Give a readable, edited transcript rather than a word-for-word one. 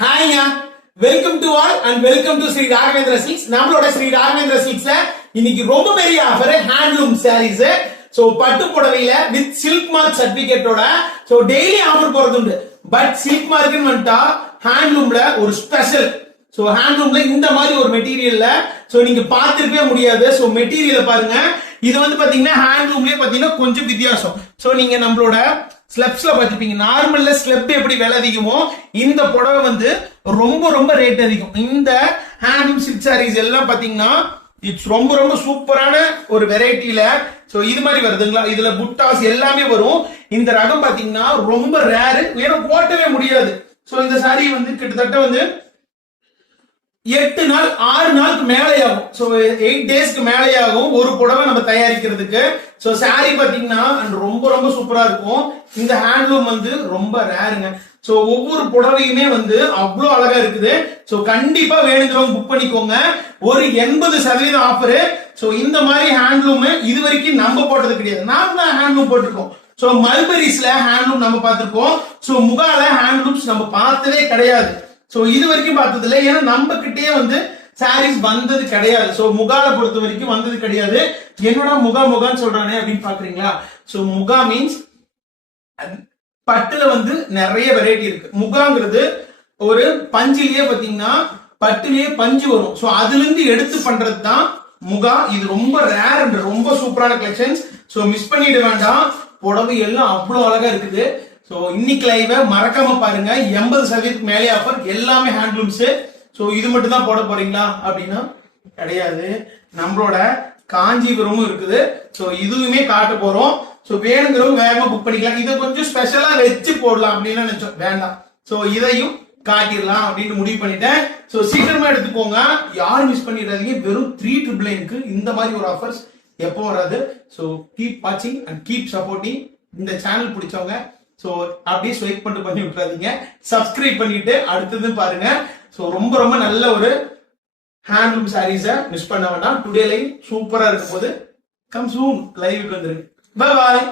ஹாய்யா, welcome to all and welcome to Sri Raghavendra Silks. நம்மளோட ஸ்ரீ ராகவேந்திர சில்க்ஸ்ல இன்னைக்கு ரொம்ப பெரிய ஆஃபர் ஹேண்ட்லூம் சாரீஸ். சோ பட்டு புடவையில வித் சில்க் மார்க் சர்டிபிகேட்டோட சோ டெய்லி ஆஃபர் போறது உண்டு. பட் சில்க் மார்க்னு வந்துட்டா ஹேண்ட்லூம்ல ஒரு ஸ்பெஷல். சோ ஹேண்ட்லூம்ல இந்த மாதிரி ஒரு மெட்டீரியல்ல சோ நீங்க பார்த்திருக்கவே முடியாது. சோ மெட்டீரியல பாருங்க. இது வந்து பாத்தீங்கன்னா ஹேண்ட்லூம்லயே பாத்தீங்கன்னா கொஞ்சம் வித்தியாசம். சோ நீங்க நம்மளோட ஸ்லெப்ஸ்ல பாத்துப்பீங்க. நார்மல்ல ஸ்லெப் எப்படி விலை அதிகமோ இந்த புடவை வந்து ரொம்ப ரொம்ப ரேட் அதிகம். இந்த ஹேண்ட்லூம் சில்க் சாரீஸ் எல்லாம் பாத்தீங்கன்னா இட்ஸ் ரொம்ப ரொம்ப சூப்பரான ஒரு வெரைட்டில சோ இது மாதிரி வருதுங்களா. இதுல புட்டாஸ் எல்லாமே வரும். இந்த ரகம் பாத்தீங்கன்னா ரொம்ப ரேரு, ஏன்னா ஓட்டவே முடியாது. சோ இந்த சாரி வந்து கிட்டத்தட்ட வந்து 8 நாள் 6 நாளுக்கு மேலே ஆகும். சோ 8 டேஸ்க்கு மேலே ஆகும் ஒரு புடவை நம்ம தயாரிக்கிறதுக்கு. சோ சாரி பாத்தீங்கன்னா ரொம்ப ரொம்ப சூப்பரா இருக்கும். இந்த ஹேண்ட்லூம் வந்து ரொம்ப ரேருங்க. சோ ஒவ்வொரு புடவையுமே வந்து அவ்வளவு அழகா இருக்குது. சோ கண்டிப்பா வேணுங்கிறவங்க புக் பண்ணிக்கோங்க. ஒரு 80% ஆஃபர். சோ இந்த மாதிரி ஹேண்ட்லூம் இது வரைக்கும் நம்ம போட்டது கிடையாது. நாம தான் ஹேண்ட்லூம் போட்டிருக்கோம். சோ மல்பரிஸ்ல ஹேண்ட்லூம் நம்ம பார்த்திருக்கோம். சோ முகால ஹேண்ட்லூம்ஸ் நம்ம பார்த்ததே கிடையாது. சோ இது வரைக்கும் பார்த்தது இல்லை, ஏன்னா நம்ம கிட்டே வந்து சாரீஸ் வந்தது கிடையாது. சோ முகால பொறுத்த வரைக்கும் வந்தது கிடையாது. என்னோட முகான்னு சொல்றானே அப்படின்னு பாக்குறீங்களா. சோ முகா மீன்ஸ் பட்டுல வந்து நிறைய வெரைட்டி இருக்கு. முகாங்கிறது ஒரு பஞ்சிலேயே பாத்தீங்கன்னா பட்டுலயே பஞ்சு வரும். சோ அதுல இருந்து எடுத்து பண்றது தான் முகா. இது ரொம்ப ரேர் அண்ட் ரொம்ப சூப்பரான கலெக்ஷன்ஸ். சோ மிஸ் பண்ணிட வேண்டாம். புடவை எல்லாம் அவ்வளவு அழகா இருக்குது. சோ இன்னைக்கு லைவ் மறக்காம பாருங்க. 80% மேலே ஆஃபர், எல்லாமே ஹேண்ட்லூம்ஸ். சோ இது மட்டும் தான் போட போறீங்களா அப்படின்னா கிடையாது. நம்மளோட காஞ்சிபுரமும் இருக்குது. சோ இதுவுமே காட்ட போறோம். சோ வேணுங்கிறவங்க வேகமா புக் பண்ணிக்கலாம். இதை கொஞ்சம் ஸ்பெஷலா வச்சு போடலாம் அப்படின்னு நினைச்சோம், வேண்டாம். சோ இதையும் காட்டிடலாம் அப்படின்னு முடிவு பண்ணிட்டேன். சோ சீக்கிரமா எடுத்துக்கோங்க, யாரும் மிஸ் பண்ணிடாதீங்க. வெறும் 399க்கு இந்த மாதிரி ஒரு ஆஃபர்ஸ் எப்போ வராது. சோ கீப் வாட்சிங் அண்ட் கீப் சப்போர்ட்டிங். இந்த சேனல் பிடிச்சவங்க சோ அப்படியே ஸ்வைப் பண்ணி விட்டுறாதீங்க. சப்ஸ்கிரைப் பண்ணிட்டு அடுத்தது பாருங்க. சோ ரொம்ப ரொம்ப நல்ல ஒரு ஹேண்ட்லூம் சாரீஸ மிஸ் பண்ண வேண்டாம். டுடே லைவ் சூப்பரா இருக்கும் போது கம் சூன் லைவுக்கு வந்துருங்க. Bye bye.